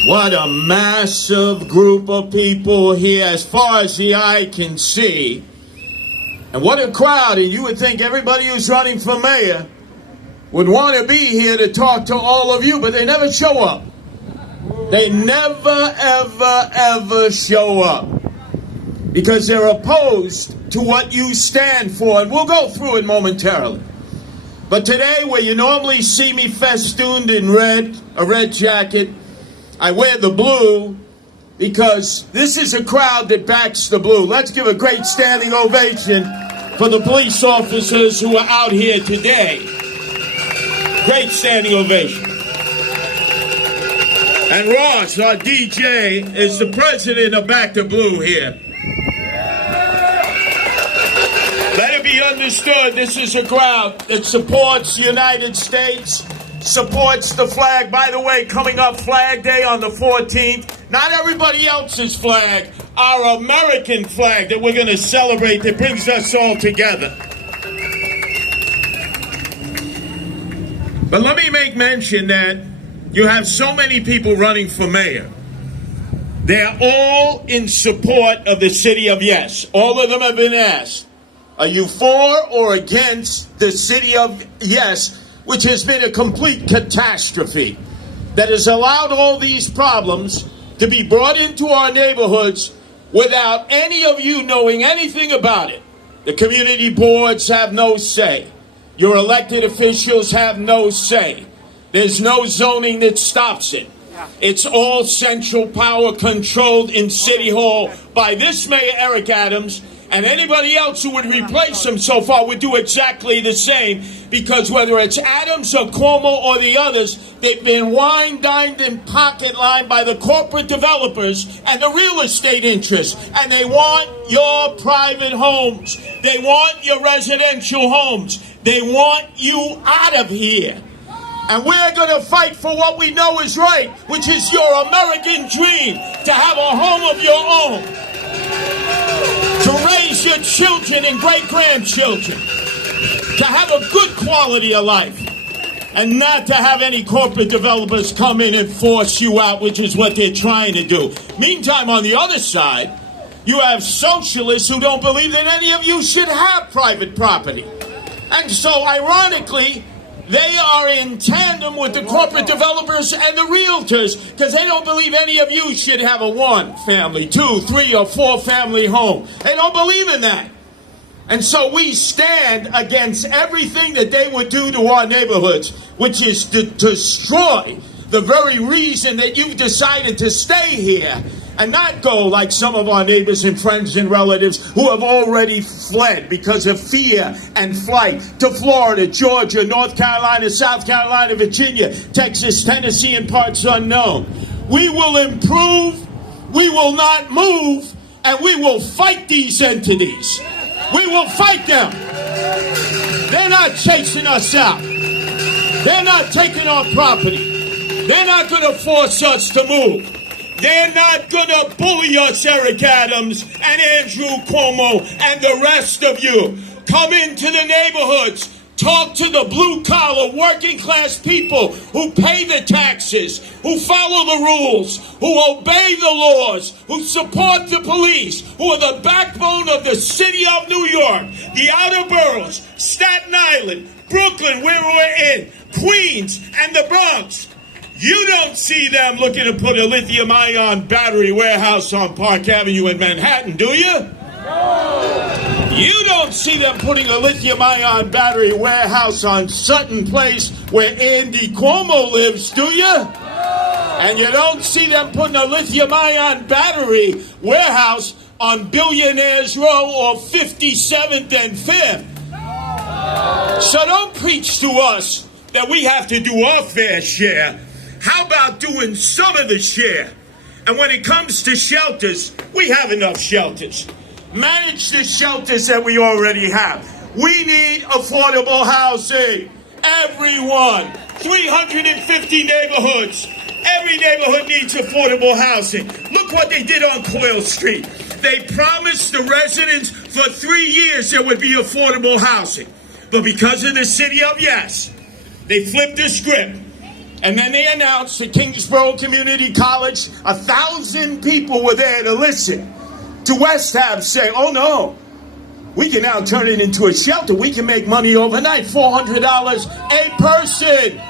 What a massive group of people here as far as the eye can see. And what a crowd. And you would think everybody who's running for mayor would want to be here to talk to all of you, but they never show up. They never, ever, ever show up because they're opposed to what you stand for. And we'll go through it momentarily. But today, where you normally see me festooned in red, a red jacket, I wear the blue because this is a crowd that backs the blue. Let's give a great standing ovation for the police officers who are out here today. Great standing ovation. And Ross, our DJ, is the president of Back to Blue here. Let it be understood, this is a crowd that supports the United States, supports the flag. By the way, coming up Flag Day on the 14th, not everybody else's flag, our American flag that we're going to celebrate that brings us all together. But let me make mention that you have so many people running for mayor. They're all in support of the city of Yes. All of them have been asked, are you for or against the city of Yes, which has been a complete catastrophe that has allowed all these problems to be brought into our neighborhoods without any of you knowing anything about it. The community boards have no say. Your elected officials have no say. There's no zoning that stops it. It's all central power controlled in City Hall by this Mayor Eric Adams, and anybody else who would replace him so far would do exactly the same, because whether it's Adams or Cuomo or the others, they've been wine-dined and pocket-lined by the corporate developers and the real estate interests, and they want your private homes. They want your residential homes. They want you out of here. And we're going to fight for what we know is right, which is your American dream, to have a home of your own, to raise your children and great-grandchildren, to have a good quality of life, and not to have any corporate developers come in and force you out, which is what they're trying to do. Meantime, on the other side, you have socialists who don't believe that any of you should have private property. And so, ironically, they are in tandem with the corporate developers and the realtors, because they don't believe any of you should have a 1-family, 2, 3, or 4-family home. They don't believe in that. And so we stand against everything that they would do to our neighborhoods, which is to destroy the very reason that you've decided to stay here and not go like some of our neighbors and friends and relatives who have already fled because of fear and flight to Florida, Georgia, North Carolina, South Carolina, Virginia, Texas, Tennessee, and parts unknown. We will improve, we will not move, and we will fight these entities. We will fight them. They're not chasing us out. They're not taking our property. They're not going to force us to move. They're not going to bully us, Eric Adams and Andrew Cuomo and the rest of you. Come into the neighborhoods. Talk to the blue-collar, working-class people who pay the taxes, who follow the rules, who obey the laws, who support the police, who are the backbone of the city of New York, the outer boroughs, Staten Island, Brooklyn, where we're in, Queens, and the Bronx. You don't see them looking to put a lithium-ion battery warehouse on Park Avenue in Manhattan, do you? No. You don't see them putting a lithium-ion battery warehouse on Sutton Place where Andy Cuomo lives, do you? No. And you don't see them putting a lithium-ion battery warehouse on Billionaires Row or 57th and 5th. No. So don't preach to us that we have to do our fair share. How about doing some of the share? And when it comes to shelters, we have enough shelters. Manage the shelters that we already have. We need affordable housing. Everyone. 350 neighborhoods. Every neighborhood needs affordable housing. Look what they did on Coyle Street. They promised the residents for 3 years there would be affordable housing. But because of the city of Yes, they flipped the script. And then they announced at Kingsborough Community College, 1,000 people were there to listen to West Ave say, oh no, we can now turn it into a shelter. We can make money overnight, $400 a person.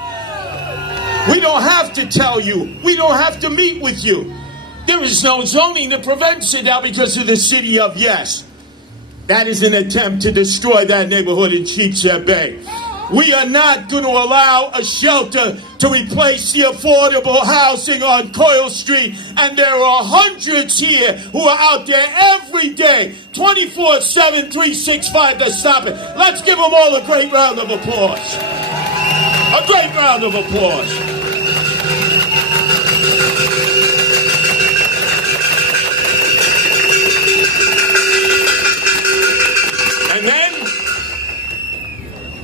We don't have to tell you. We don't have to meet with you. There is no zoning that prevents it now because of the city of Yes. That is an attempt to destroy that neighborhood in Sheepshead Bay. We are not going to allow a shelter to replace the affordable housing on Coyle Street. And there are hundreds here who are out there every day, 24/7, 365 to stop it. Let's give them all a great round of applause. A great round of applause. And then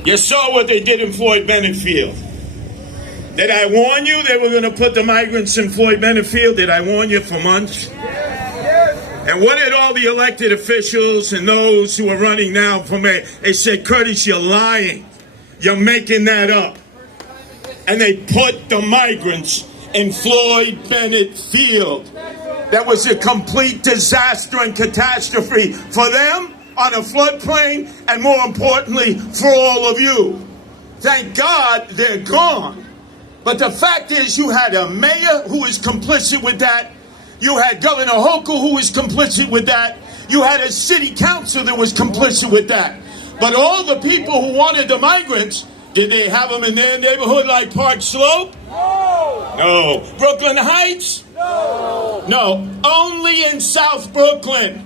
you saw what they did in Floyd Bennett Field. Did I warn you they were going to put the migrants in Floyd Bennett Field? Did I warn you for months? And what did all the elected officials and those who are running now for mayor? They said, Curtis, you're lying. You're making that up. And they put the migrants in Floyd Bennett Field. That was a complete disaster and catastrophe for them, on a floodplain, and more importantly, for all of you. Thank God they're gone. But the fact is, you had a mayor who was complicit with that. You had Governor Hochul who was complicit with that. You had a city council that was complicit with that. But all the people who wanted the migrants, did they have them in their neighborhood like Park Slope? No. Brooklyn Heights? No. Only in South Brooklyn.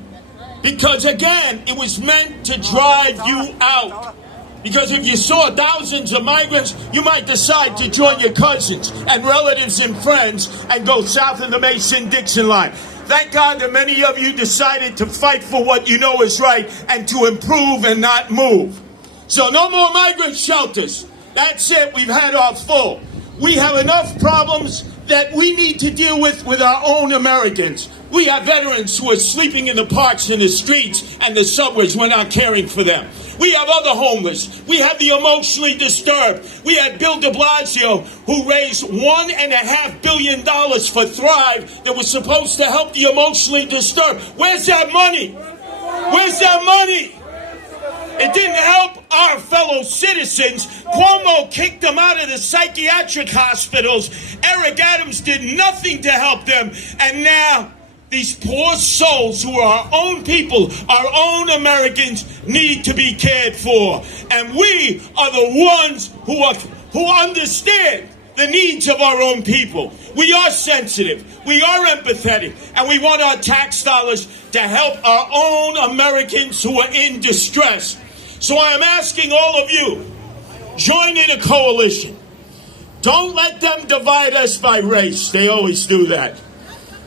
Because again, it was meant to drive you out. Because if you saw thousands of migrants, you might decide to join your cousins and relatives and friends and go south of the Mason-Dixon line. Thank God that many of you decided to fight for what you know is right and to improve and not move. So no more migrant shelters. That's it. We've had our full. We have enough problems that we need to deal with our own Americans. We have veterans who are sleeping in the parks and the streets and the subways. We're not caring for them. We have other homeless. We have the emotionally disturbed. We had Bill de Blasio, who raised $1.5 billion for Thrive that was supposed to help the emotionally disturbed. Where's that money? Where's that money? It didn't help our fellow citizens. Cuomo kicked them out of the psychiatric hospitals. Eric Adams did nothing to help them. And now these poor souls who are our own people, our own Americans, need to be cared for. And we are the ones who understand the needs of our own people. We are sensitive, we are empathetic, and we want our tax dollars to help our own Americans who are in distress. So I am asking all of you, join in a coalition. Don't let them divide us by race. They always do that.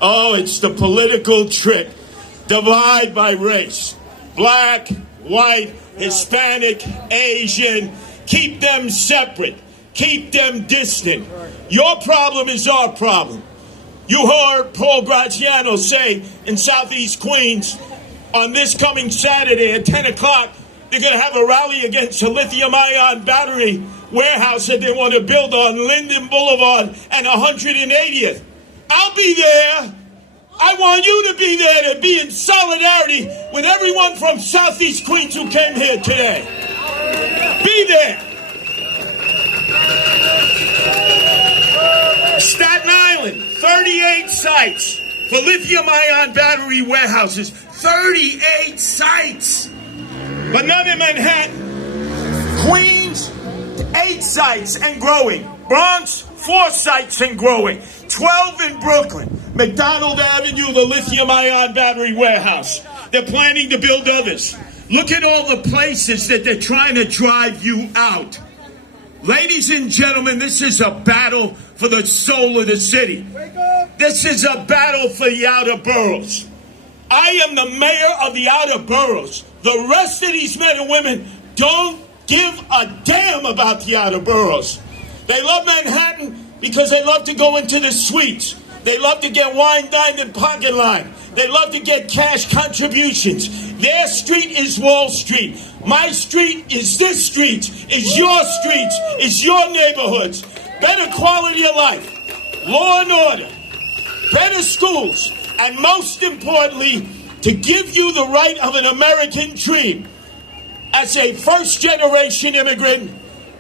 Oh, it's the political trick. Divide by race. Black, white, Hispanic, Asian. Keep them separate. Keep them distant. Your problem is our problem. You heard Paul Graziano say in Southeast Queens on this coming Saturday at 10 o'clock, they're going to have a rally against a lithium-ion battery warehouse that they want to build on Linden Boulevard and 180th. I'll be there. I want you to be there, to be in solidarity with everyone from Southeast Queens who came here today. Be there. Staten Island, 38 sites for lithium-ion battery warehouses. 38 sites. But none in Manhattan. Queens, 8 sites and growing. Bronx, 4 sites and growing. 12 in Brooklyn. McDonald Avenue, the lithium-ion battery warehouse. They're planning to build others. Look at all the places that they're trying to drive you out. Ladies and gentlemen, this is a battle for the soul of the city. This is a battle for the outer boroughs. I am the mayor of the outer boroughs. The rest of these men and women don't give a damn about the outer boroughs. They love Manhattan because they love to go into the suites. They love to get wine, dined, and pocket line. They love to get cash contributions. Their street is Wall Street. My street is this street, is your streets, is your neighborhoods. better quality of life, law and order, better schools, and most importantly, to give you the right of an American dream. As a first-generation immigrant,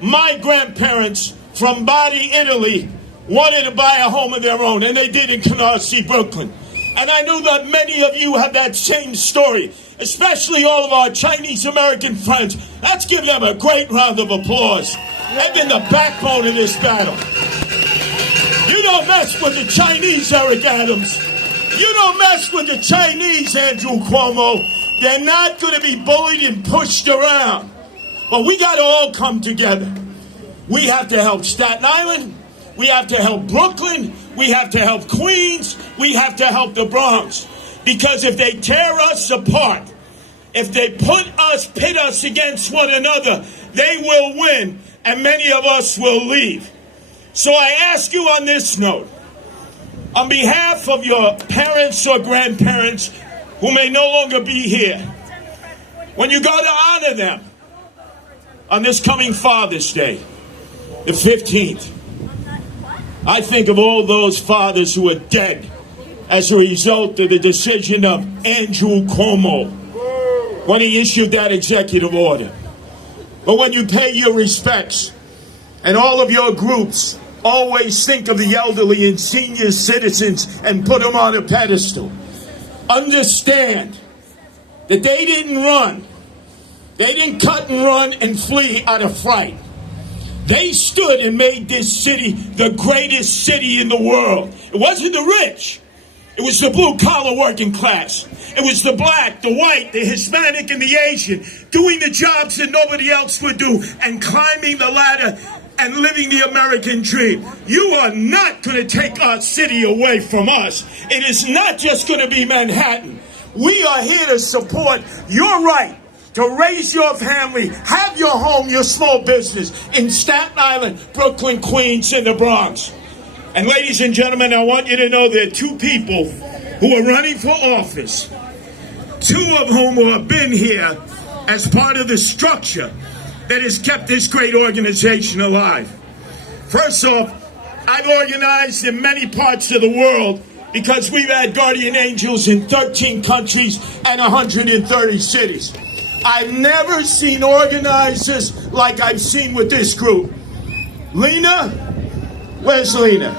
my grandparents from Bari, Italy, wanted to buy a home of their own, and they did in Coyle Street, Brooklyn. And I know that many of you have that same story, especially all of our Chinese-American friends. Let's give them a great round of applause. They've been the backbone of this battle. You don't mess with the Chinese, Eric Adams. You don't mess with the Chinese, Andrew Cuomo. They're not going to be bullied and pushed around. But we got to all come together. We have to help Staten Island. We have to help Brooklyn. We have to help Queens. We have to help the Bronx. Because if they tear us apart, if they pit us against one another, they will win, and many of us will leave. So I ask you on this note, on behalf of your parents or grandparents who may no longer be here, when you go to honor them on this coming Father's Day, the 15th, I think of all those fathers who are dead as a result of the decision of Andrew Cuomo when he issued that executive order. But when you pay your respects, and all of your groups always think of the elderly and senior citizens and put them on a pedestal, understand that they didn't run. They didn't cut and run and flee out of fright. They stood and made this city the greatest city in the world. It wasn't the rich. It was the blue-collar working class. It was the black, the white, the Hispanic, and the Asian doing the jobs that nobody else would do and climbing the ladder and living the American dream. You are not going to take our city away from us. It is not just going to be Manhattan. We are here to support your right to raise your family, have your home, your small business in Staten Island, Brooklyn, Queens, and the Bronx. And ladies and gentlemen, I want you to know there are two people who are running for office, two of whom who have been here as part of the structure that has kept this great organization alive. First off, I've organized in many parts of the world because we've had guardian angels in 13 countries and 130 cities. I've never seen organizers like I've seen with this group. Lena? Where's Lena?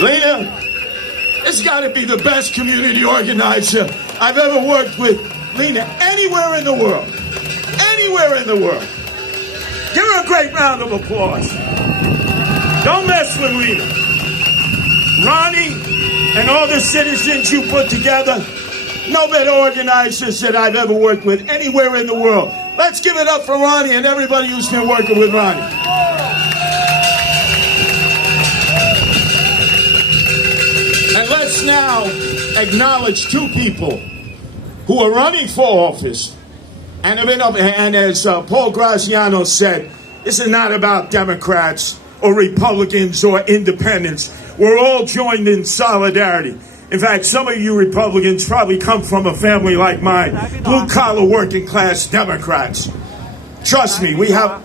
Lena? It's got to be the best community organizer I've ever worked with. Lena, anywhere in the world. Anywhere in the world. Give her a great round of applause. Don't mess with Lena. Ronnie and all the citizens you put together, no better organizers that I've ever worked with anywhere in the world. Let's give it up for Ronnie and everybody who's been working with Ronnie. And let's now acknowledge two people who are running for office and have been up. And as Paul Graziano said, this is not about Democrats or Republicans or independents. We're all joined in solidarity. In fact, some of you Republicans probably come from a family like mine, blue-collar working class Democrats. Trust me, we have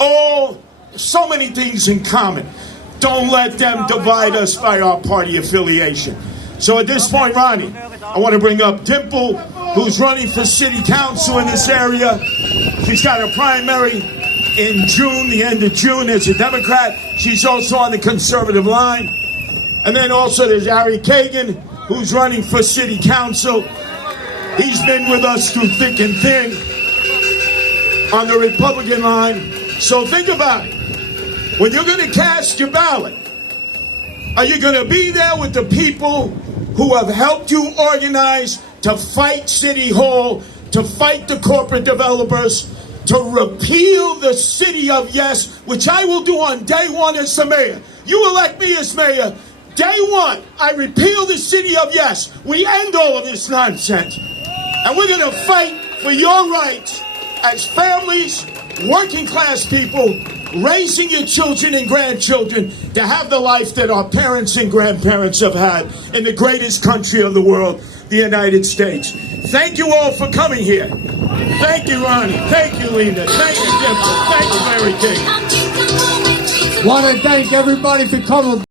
so many things in common. Don't let them divide us by our party affiliation. So at this point, Ronnie, I want to bring up Dimple, who's running for city council in this area. She's got a primary in June, the end of June, as a Democrat. She's also on the conservative line. And then also there's Harry Kagan, who's running for city council. He's been with us through thick and thin on the Republican line. So think about it. When you're going to cast your ballot, are you going to be there with the people who have helped you organize to fight City Hall, to fight the corporate developers, to repeal the city of yes, which I will do on day one as the mayor? You elect me as mayor. Day one, I repeal the city of yes. We end all of this nonsense. And we're going to fight for your rights as families, working class people, raising your children and grandchildren to have the life that our parents and grandparents have had in the greatest country of the world, the United States. Thank you all for coming here. Thank you, Ronnie. Thank you, Lena. Thank you, Dimple. Thank you, Mary King. Want to thank everybody for coming.